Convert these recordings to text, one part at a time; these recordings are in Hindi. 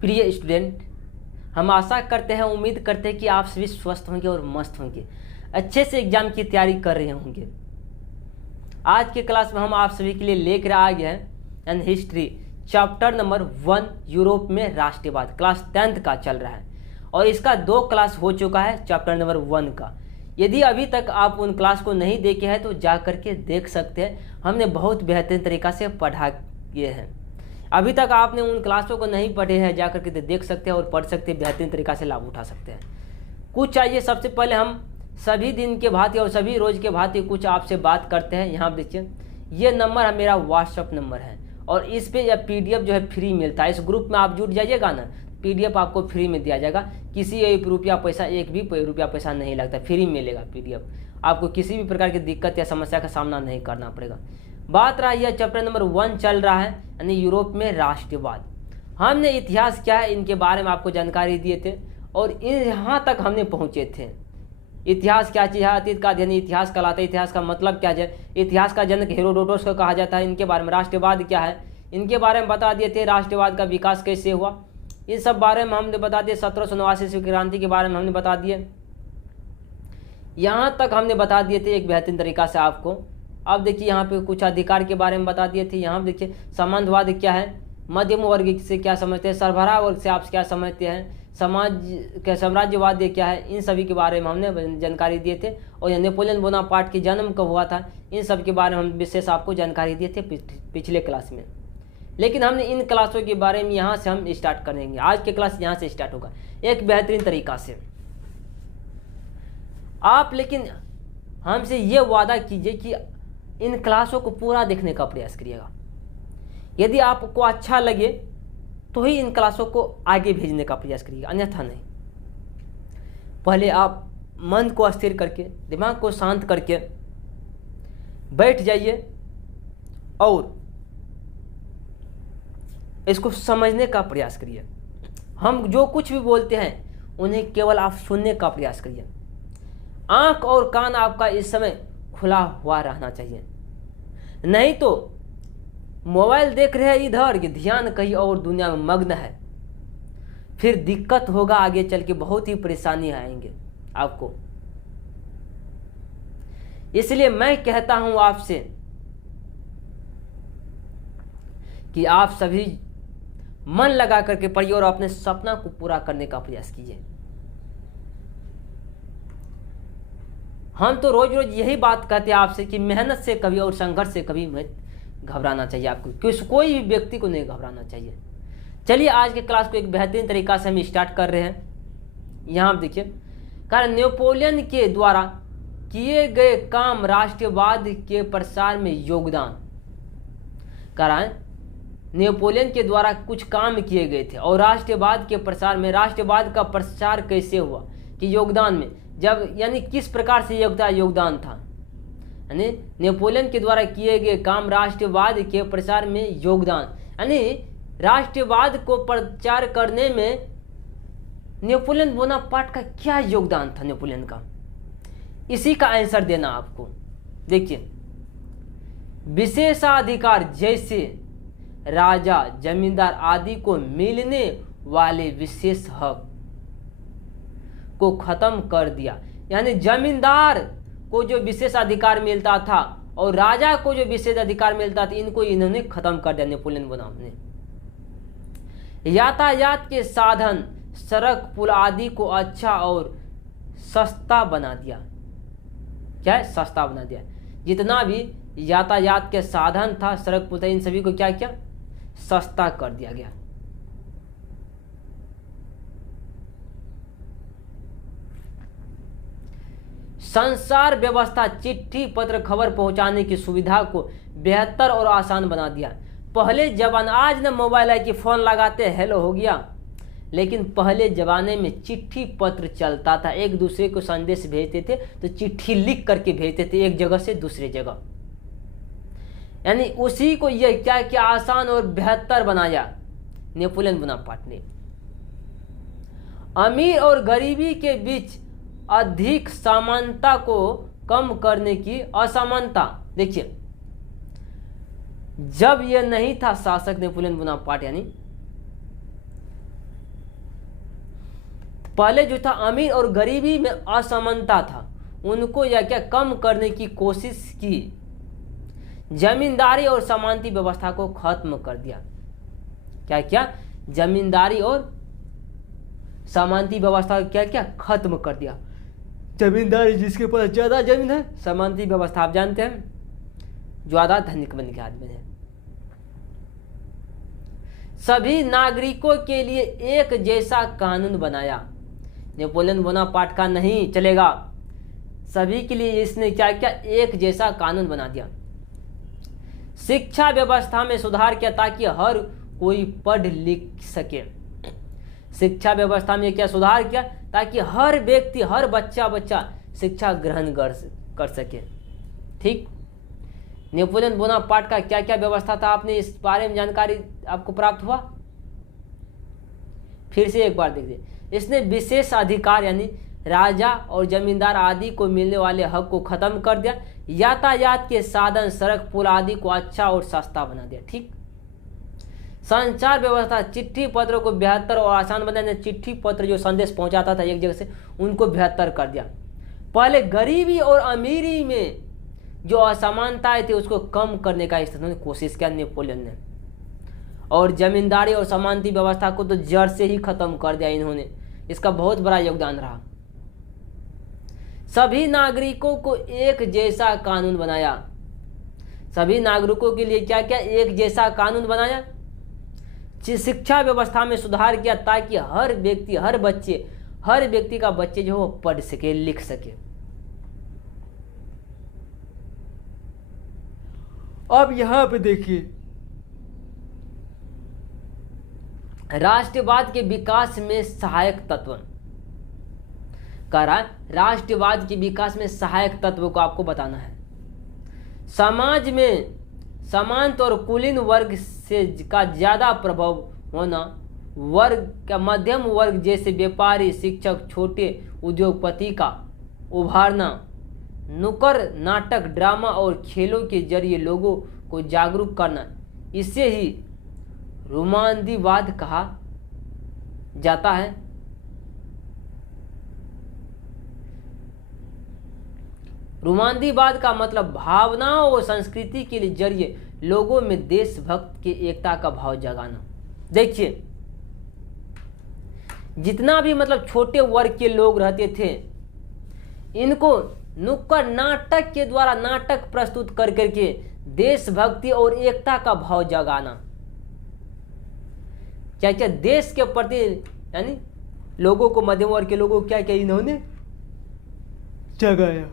प्रिय स्टूडेंट, हम आशा करते हैं, उम्मीद करते हैं कि आप सभी स्वस्थ होंगे और मस्त होंगे, अच्छे से एग्जाम की तैयारी कर रहे होंगे। आज के क्लास में हम आप सभी के लिए लेकर आ गए हैं and history chapter number 1 Europe में राष्ट्रवाद, क्लास 10th का चल रहा है और इसका 2 क्लास हो चुका है चैप्टर नंबर 1 का। यदि अभी तक आप उन क्लास को नहीं देखे हैं तो जा करके देख सकते हैं, हमने बहुत बेहतरीन तरीक़ा से पढ़ा किए हैं। अभी तक आपने उन क्लासों को नहीं पढ़े हैं, जा करके देख सकते हैं और पढ़ सकते हैं, बेहतरीन तरीक़ा से लाभ उठा सकते हैं। कुछ चाहिए, सबसे पहले हम सभी दिन के भांति और सभी रोज़ के भांति कुछ आपसे बात करते हैं। यहाँ देखिए, ये नंबर मेरा व्हाट्सअप नंबर है और इस पे यह PDF जो है फ्री मिलता है। इस ग्रुप में आप जुड़ जाइएगा ना, PDF आपको फ्री में दिया जाएगा। किसी रुपया पैसा, एक भी रुपया पैसा नहीं लगता, फ्री मिलेगा PDF। आपको किसी भी प्रकार की दिक्कत या समस्या का सामना नहीं करना पड़ेगा। बात रहा यह चैप्टर नंबर 1 चल रहा है, यानी यूरोप में राष्ट्रवाद। हमने इतिहास क्या है इनके बारे में आपको जानकारी दिए थे और यहाँ तक हमने पहुँचे थे। इतिहास क्या चीज़ है, अतीत का अध्ययन इतिहास कहलाता है। इतिहास का मतलब क्या है, इतिहास का जनक हेरोडोटस को कहा जाता है। इनके बारे में, राष्ट्रवाद क्या है इनके बारे में बता दिए थे। राष्ट्रवाद का विकास कैसे हुआ, इन सब बारे में हमने बता दिए। 1789 ईस्वी की क्रांति के बारे में हमने बता दिए। यहाँ तक हमने बता दिए थे एक बेहतरीन तरीका से आपको। अब देखिए, यहाँ पे कुछ अधिकार के बारे में बता दिए थे। यहाँ देखिए, सामंतवाद क्या है, मध्यम वर्ग से क्या समझते हैं, सरबराह वर्ग से आप क्या समझते हैं, समाज के साम्राज्यवाद क्या है, इन सभी के बारे में हमने जानकारी दिए थे। और नेपोलियन बोनापार्ट की जन्म कब हुआ था, इन सब के बारे में हम विशेष आपको जानकारी दिए थे पिछले क्लास में। लेकिन हमने इन क्लासों के बारे में यहाँ से हम स्टार्ट करेंगे। आज के क्लास यहाँ से स्टार्ट होगा एक बेहतरीन तरीका से। आप लेकिन हमसे ये वादा कीजिए कि इन क्लासों को पूरा देखने का प्रयास करिएगा। यदि आपको अच्छा लगे तो ही इन क्लासों को आगे भेजने का प्रयास करिएगा, अन्यथा नहीं। पहले आप मन को स्थिर करके, दिमाग को शांत करके बैठ जाइए और इसको समझने का प्रयास करिए। हम जो कुछ भी बोलते हैं उन्हें केवल आप सुनने का प्रयास करिए। आंख और कान आपका इस समय खुला हुआ रहना चाहिए, नहीं तो मोबाइल देख रहे हैं इधर, कि ध्यान कहीं और दुनिया में मग्न है, फिर दिक्कत होगा आगे चल के, बहुत ही परेशानी आएंगे आपको। इसलिए मैं कहता हूं आपसे कि आप सभी मन लगा करके पढ़िए और अपने सपना को पूरा करने का प्रयास कीजिए। हम तो रोज रोज यही बात कहते हैं आपसे कि मेहनत से कभी और संघर्ष से कभी मत घबराना चाहिए आपको, कोई भी व्यक्ति को नहीं घबराना चाहिए। चलिए आज के क्लास को एक बेहतरीन तरीका से हम स्टार्ट कर रहे हैं। यहाँ देखिए, कारण नेपोलियन के द्वारा किए गए काम राष्ट्रवाद के प्रसार में योगदान। कारण नेपोलियन के द्वारा कुछ काम किए गए थे और राष्ट्रवाद के प्रसार में, राष्ट्रवाद का प्रसार कैसे हुआ कि योगदान में, जब यानी किस प्रकार से योगदान था, यानी नेपोलियन के द्वारा किए गए काम राष्ट्रवाद के प्रसार में योगदान, यानी राष्ट्रवाद को प्रचार करने में नेपोलियन बोनापार्ट का क्या योगदान था, नेपोलियन का, इसी का आंसर देना आपको। देखिए, विशेषाधिकार जैसे राजा, जमींदार आदि को मिलने वाले विशेष हक को खत्म कर दिया। यानी जमींदार को जो विशेष अधिकार मिलता था और राजा को जो विशेष अधिकार मिलता था, इनको इन्होंने खत्म कर दिया नेपोलियन बोनापार्ट ने। यातायात के साधन, सड़क पुल आदि को अच्छा और सस्ता बना दिया। क्या है? सस्ता बना दिया। जितना भी यातायात के साधन था, सड़क पुल था, इन सभी को क्या किया? सस्ता कर दिया गया। संसार व्यवस्था, चिट्ठी पत्र खबर पहुंचाने की सुविधा को बेहतर और आसान बना दिया। पहले जमाना, आज ना मोबाइल है कि फोन लगाते हेलो हो गया, लेकिन पहले जमाने में चिट्ठी पत्र चलता था। एक दूसरे को संदेश भेजते थे तो चिट्ठी लिख करके भेजते थे एक जगह से दूसरे जगह, यानी उसी को यह क्या क्या आसान और बेहतर बनाया नेपोलियन बोनापार्ट ने। अमीर और गरीबी के बीच अधिक समानता को कम करने की असमानता। देखिए, जब यह नहीं था शासक नेपोलियन बोनापार्ट, यानी पहले जो था अमीर और गरीबी में असमानता था, उनको यह क्या कम करने की कोशिश की। जमींदारी और समानती व्यवस्था को खत्म कर दिया। क्या क्या? जमींदारी और समानती व्यवस्था को क्या क्या खत्म कर दिया। जमींदारी जिसके पास ज्यादा जमीन है, समानती व्यवस्था आप जानते हैं ज्यादा धनिक बन के आदमी है। सभी नागरिकों के लिए एक जैसा कानून बनाया। नेपोलियन बोनापार्ट का नहीं चलेगा, सभी के लिए इसने क्या किया? एक जैसा कानून बना दिया। शिक्षा व्यवस्था में सुधार किया ताकि हर कोई पढ़ लिख सके। शिक्षा व्यवस्था में क्या सुधार किया? ताकि हर व्यक्ति, हर बच्चा शिक्षा ग्रहण कर सके। ठीक, नेपोलियन बोनापार्ट का क्या क्या व्यवस्था था, आपने इस बारे में जानकारी आपको प्राप्त हुआ? फिर से एक बार देखिए। इसने विशेष अधिकार यानी राजा और जमींदार आदि को मिलने वाले हक को खत्म कर दिया। यातायात के साधन, सड़क, पुल आदि को अच्छा और सस्ता बना दिया। ठीक, संचार व्यवस्था, चिट्ठी पत्र को बेहतर और आसान बना दिया। चिट्ठी पत्र जो संदेश पहुंचाता था एक जगह से, उनको बेहतर कर दिया। पहले गरीबी और अमीरी में जो असमानताएं थी उसको कम करने का इन्होंने कोशिश किया नेपोलियन ने। और जमींदारी और समानती व्यवस्था को तो जड़ से ही खत्म कर दिया इन्होंने। इसका बहुत बड़ा योगदान रहा। सभी नागरिकों को एक जैसा कानून बनाया। सभी नागरिकों के लिए क्या क्या? एक जैसा कानून बनाया। शिक्षा व्यवस्था में सुधार किया ताकि हर व्यक्ति, हर व्यक्ति का बच्चे जो हो पढ़ सके, लिख सके। अब यहां पे देखिए, राष्ट्रवाद के विकास में सहायक तत्व कह रहा है। राष्ट्रवाद के विकास में सहायक तत्व को आपको बताना है। समाज में समांत और कुलीन वर्ग से का ज्यादा प्रभाव होना, वर्ग का मध्यम वर्ग जैसे व्यापारी, शिक्षक, छोटे उद्योगपति का उभारना, नुक्कड़ नाटक, ड्रामा और खेलों के जरिए लोगों को जागरूक करना, इसे ही रोमांतीवाद कहा जाता है। रोमांतीवाद का मतलब भावनाओं और संस्कृति के लिए जरिए लोगों में देशभक्त की एकता का भाव जगाना। देखिए, जितना भी मतलब छोटे वर्ग के लोग रहते थे, इनको नुक्कड़ नाटक के द्वारा नाटक प्रस्तुत कर करके देशभक्ति और एकता का भाव जगाना। क्या क्या? देश के प्रति यानी लोगों को, मध्यम वर्ग के लोगों को क्या क्या इन्होंने जगाया।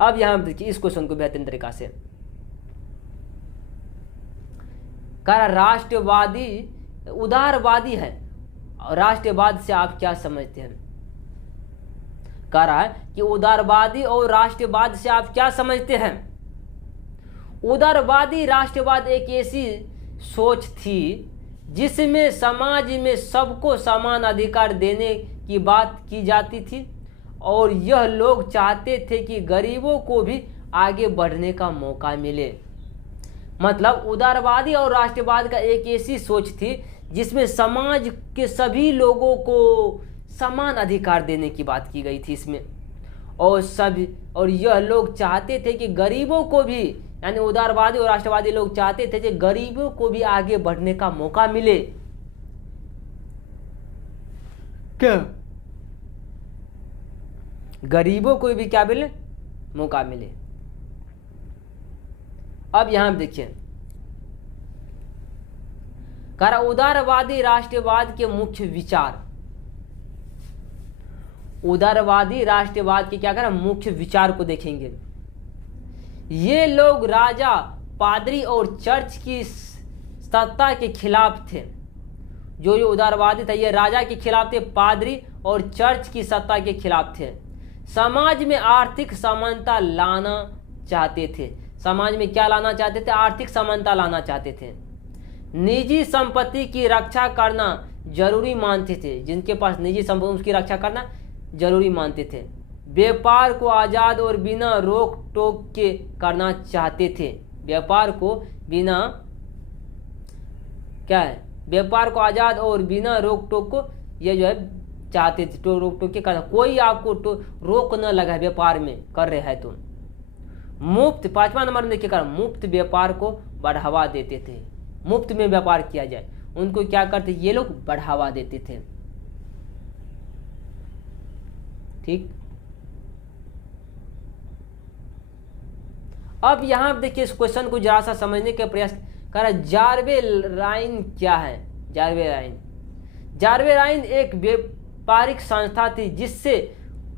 अब यहां देखिए इस क्वेश्चन को बेहतरीन तरीका से। कह राष्ट्रवादी उदारवादी है, और राष्ट्रवाद से आप क्या समझते हैं? कह रहा है कि उदारवादी और राष्ट्रवाद से आप क्या समझते हैं? उदारवादी राष्ट्रवाद एक ऐसी सोच थी जिसमें समाज में सबको समान अधिकार देने की बात की जाती थी, और यह लोग चाहते थे कि गरीबों को भी आगे बढ़ने का मौका मिले। मतलब उदारवादी और राष्ट्रवाद का एक ऐसी सोच थी जिसमें समाज के सभी लोगों को समान अधिकार देने की बात की गई थी इसमें, और यह लोग चाहते थे कि गरीबों को भी, यानी उदारवादी और राष्ट्रवादी लोग चाहते थे कि गरीबों को भी आगे बढ़ने का मौका मिले। क्या? गरीबों को भी क्या मिले? मौका मिले। अब यहां देखिए, कह रहा उदारवादी राष्ट्रवाद के मुख्य विचार। उदारवादी राष्ट्रवाद के क्या कर मुख्य विचार को देखेंगे। ये लोग राजा, पादरी और चर्च की सत्ता के खिलाफ थे। जो उदारवादी था ये राजा के खिलाफ थे, पादरी और चर्च की सत्ता के खिलाफ थे। समाज में आर्थिक समानता लाना चाहते थे। समाज में क्या लाना चाहते थे? आर्थिक समानता लाना चाहते थे। निजी संपत्ति की रक्षा करना जरूरी मानते थे। जिनके पास निजी संपत्ति उसकी रक्षा करना जरूरी मानते थे। व्यापार को आज़ाद और बिना रोक टोक के करना चाहते थे। व्यापार को बिना क्या है? व्यापार को आज़ाद और बिना रोक टोक को ये जो है चाहते थे, रोक टोक के करना, कोई आपको रोक न लगा व्यापार में कर रहे हैं तुम। मुफ्त, 5वां नंबर में देखिए मुफ्त व्यापार को बढ़ावा देते थे, मुफ्त में व्यापार किया जाए उनको क्या करते, ये लोग बढ़ावा देते थे। ठीक, अब यहां आप देखिए इस क्वेश्चन को जरा सा समझने का प्रयास कर रहा है। जार्वे क्या है? जार्वे एक व्यापारिक संस्था थी जिससे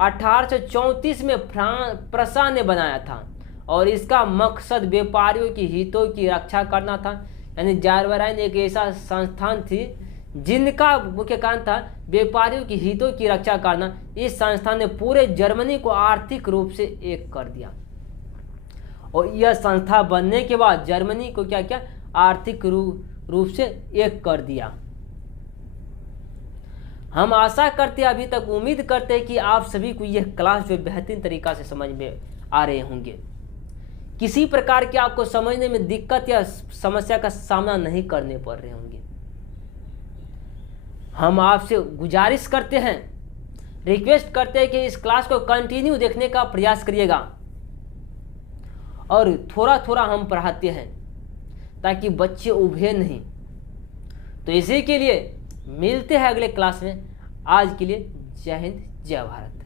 1834 में प्रसा ने बनाया था और इसका मकसद व्यापारियों की हितों की रक्षा करना था। यानी जार्वे एक ऐसा संस्थान थी जिनका मुख्य कारण था व्यापारियों की हितों की रक्षा करना। इस संस्थान ने पूरे जर्मनी को आर्थिक रूप से एक कर दिया और यह संस्था बनने के बाद जर्मनी को क्या क्या आर्थिक रूप से एक कर दिया। हम आशा करते हैं, अभी तक उम्मीद करते हैं कि आप सभी को यह क्लास जो बेहतरीन तरीका से समझ में आ रहे होंगे, किसी प्रकार की आपको समझने में दिक्कत या समस्या का सामना नहीं करने पड़ रहे होंगे। हम आपसे गुजारिश करते हैं, रिक्वेस्ट करते हैं कि इस क्लास को कंटिन्यू देखने का प्रयास करिएगा और थोड़ा थोड़ा हम पढ़ाते हैं ताकि बच्चे उभे नहीं। तो इसी के लिए मिलते हैं अगले क्लास में। आज के लिए जय हिंद, जय भारत।